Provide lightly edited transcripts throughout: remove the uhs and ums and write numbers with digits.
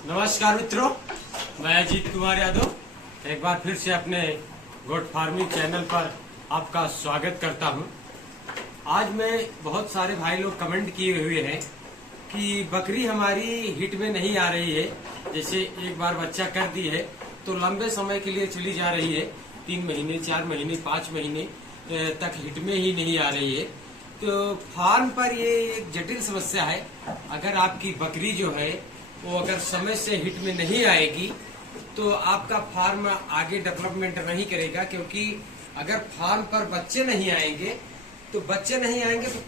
नमस्कार मित्रों, मैं अजीत कुमार यादव एक बार फिर से अपने गोट फार्मिंग चैनल पर आपका स्वागत करता हूं। आज मैं बहुत सारे भाई लोग कमेंट किए हुए हैं कि बकरी हमारी हिट में नहीं आ रही है। जैसे एक बार बच्चा कर दी है तो लंबे समय के लिए चली जा रही है, 3 महीने 4 महीने 5 महीने तक हिट में ही नहीं आ रही है। तो फार्म पर ये एक जटिल समस्या है। अगर आपकी बकरी जो है वो अगर समय से हिट में नहीं आएगी तो आपका फार्म आगे डेवलपमेंट नहीं करेगा, क्योंकि अगर फार्म पर बच्चे नहीं आएंगे तो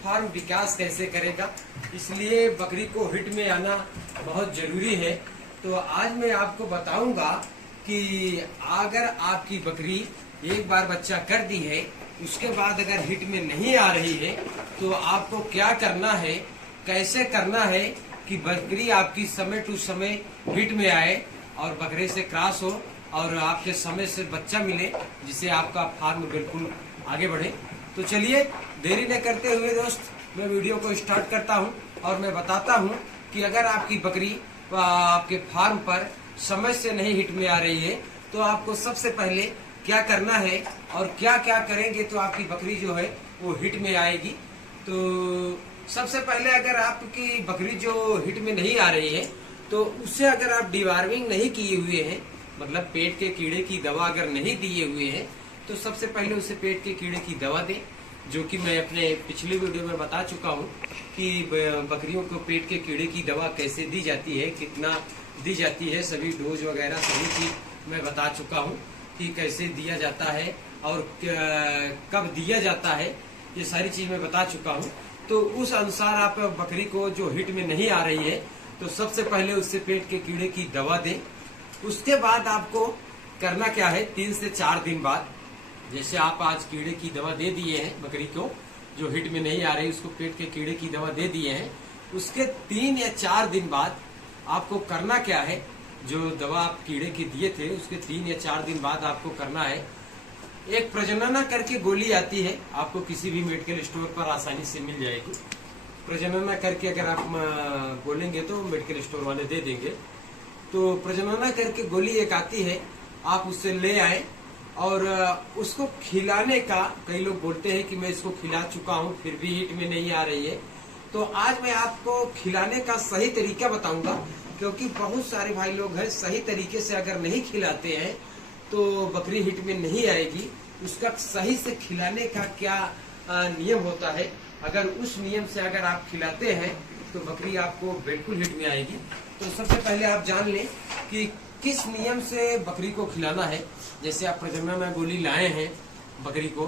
फार्म विकास कैसे करेगा। इसलिए बकरी को हिट में आना बहुत जरूरी है। तो आज मैं आपको बताऊंगा कि अगर आपकी बकरी एक बार बच्चा कर दी है, उसके बाद अगर हिट में नहीं आ रही है तो आपको क्या करना है, कैसे करना है कि बकरी आपकी समय टू समय हिट में आए और बकरे से क्रॉस हो और आपके समय से बच्चा मिले, जिससे आपका फार्म बिल्कुल आगे बढ़े। तो चलिए देरी न करते हुए दोस्त, मैं वीडियो को स्टार्ट करता हूं और मैं बताता हूं कि अगर आपकी बकरी आपके फार्म पर समय से नहीं हिट में आ रही है तो आपको सबसे पहले क्या करना है और क्या क्या करेंगे तो आपकी बकरी जो है वो हिट में आएगी। तो सबसे पहले अगर आपकी बकरी जो हिट में नहीं आ रही है तो उसे अगर आप डिवार्मिंग नहीं किए हुए हैं, मतलब पेट के कीड़े की दवा अगर नहीं दिए हुए हैं, तो सबसे पहले उसे पेट के कीड़े की दवा दें, जो कि मैं अपने पिछले वीडियो में बता चुका हूं कि बकरियों को पेट के कीड़े की दवा कैसे दी जाती है, कितना दी जाती है, सभी डोज वगैरह सभी चीज मैं बता चुका हूँ कि कैसे दिया जाता है और कब दिया जाता है, ये सारी चीज मैं बता चुका हूँ। तो उस अनुसार आप बकरी को जो हिट में नहीं आ रही है तो सबसे पहले उससे पेट के कीड़े की दवा दें। उसके बाद आपको करना क्या है, 3 से 4 दिन बाद, जैसे आप आज कीड़े की दवा दे दिए हैं बकरी को जो हिट में नहीं आ रही, उसको पेट के कीड़े की दवा दे दिए हैं, उसके 3 या 4 दिन बाद आपको करना क्या है, जो दवा आप कीड़े की दिए थे उसके 3 या 4 दिन बाद आपको करना है, एक प्रजनना करके गोली आती है, आपको किसी भी मेडिकल स्टोर पर आसानी से मिल जाएगी। प्रजनना करके अगर आप बोलेंगे तो मेडिकल स्टोर वाले दे देंगे। तो प्रजनना करके गोली एक आती है, आप उससे ले आए और उसको खिलाने का, कई लोग बोलते हैं कि मैं इसको खिला चुका हूं फिर भी हिट में नहीं आ रही है, तो आज मैं आपको खिलाने का सही तरीका बताऊंगा, क्योंकि बहुत सारे भाई लोग हैं सही तरीके से अगर नहीं खिलाते हैं तो बकरी हिट में नहीं आएगी। उसका सही से खिलाने का क्या नियम होता है, अगर उस नियम से अगर आप खिलाते हैं तो बकरी आपको बिल्कुल हिट में आएगी। तो सबसे पहले आप जान लें कि किस नियम से बकरी को खिलाना है। जैसे आप प्रजनना गोली लाए हैं बकरी को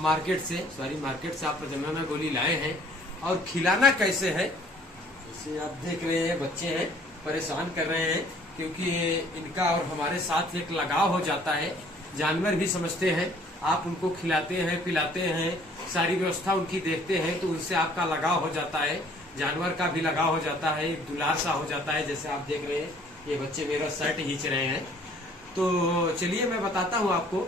मार्केट से आप प्रजनना गोली लाए हैं और खिलाना कैसे है, जैसे आप देख रहे हैं बच्चे हैं परेशान कर रहे हैं, क्योंकि इनका और हमारे साथ एक लगाव हो जाता है। जानवर भी समझते हैं, आप उनको खिलाते हैं पिलाते हैं, सारी व्यवस्था उनकी देखते हैं, तो उनसे आपका लगाव हो जाता है, जानवर का भी लगाव हो जाता है, एक दुलार सा हो जाता है। जैसे आप देख रहे हैं ये बच्चे मेरा शर्ट खींच रहे हैं। तो चलिए मैं बताता हूँ आपको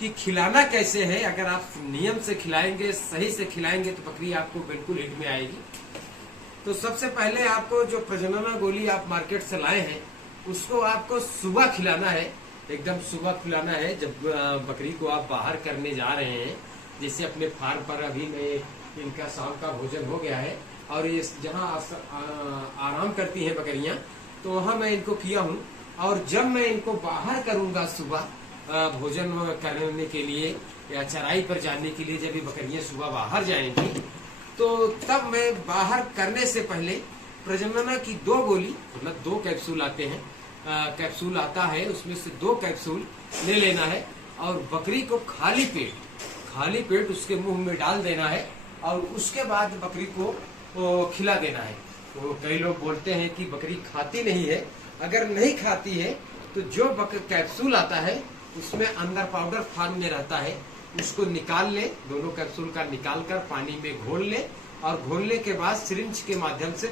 कि खिलाना कैसे है। अगर आप नियम से खिलाएंगे, सही से खिलाएंगे तो बकरी आपको बिल्कुल हिट में आएगी। तो सबसे पहले आपको जो प्रजनना गोली आप मार्केट से लाए हैं उसको आपको सुबह खिलाना है, एकदम सुबह खिलाना है। जब बकरी को आप बाहर करने जा रहे हैं, जैसे अपने फार्म पर अभी मैं इनका शाम का भोजन हो गया है और ये जहाँ आराम करती हैं बकरियां, तो वहाँ मैं इनको किया हूँ। और जब मैं इनको बाहर करूंगा सुबह भोजन करने के लिए या चराई पर जाने के लिए, जब ये बकरियां सुबह बाहर जाएंगी तो तब मैं बाहर करने से पहले प्रजनना की 2 गोली, मतलब 2 कैप्सूल आते हैं, कैप्सूल आता है, उसमें से 2 कैप्सूल ले लेना है और बकरी को खाली पेट उसके मुंह में डाल देना है और उसके बाद बकरी को खिला देना है। तो कई लोग बोलते हैं कि बकरी खाती नहीं है। अगर नहीं खाती है तो जो कैप्सूल आता है उसमें अंदर पाउडर फॉर्म में रहता है, उसको निकाल ले, दोनों कैप्सूल का निकाल कर पानी में घोल ले और घोलने के बाद सिरिंज के माध्यम से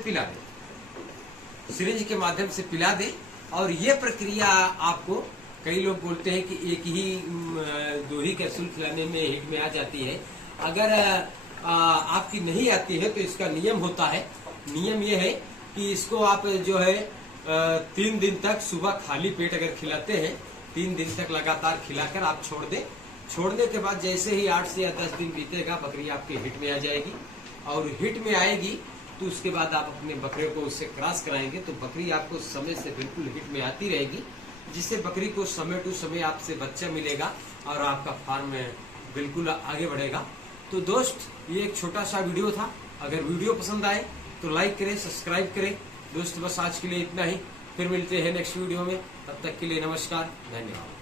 पिला दे। और ये प्रक्रिया आपको, कई लोग बोलते हैं कि एक ही 2 ही कैप्सूल खिलाने में हिट में आ जाती है। अगर आपकी नहीं आती है तो इसका नियम होता है, नियम ये है कि इसको आप जो है 3 दिन तक सुबह खाली पेट अगर खिलाते हैं, 3 दिन तक लगातार खिलाकर आप छोड़ दें। छोड़ने के बाद जैसे ही 8 से या 10 दिन बीतेगा, बकरी आपके हिट में आ जाएगी। और हिट में आएगी तो उसके बाद आप अपने बकरे को उससे क्रॉस कराएंगे तो बकरी आपको समय से बिल्कुल हिट में आती रहेगी, जिससे बकरी को समय टू समय आपसे बच्चा मिलेगा और आपका फार्म बिल्कुल आगे बढ़ेगा। तो दोस्त, ये एक छोटा सा वीडियो था। अगर वीडियो पसंद आए तो लाइक करें, सब्सक्राइब करें। दोस्त, बस आज के लिए इतना ही। फिर मिलते हैं नेक्स्ट वीडियो में। तब तक के लिए नमस्कार, धन्यवाद।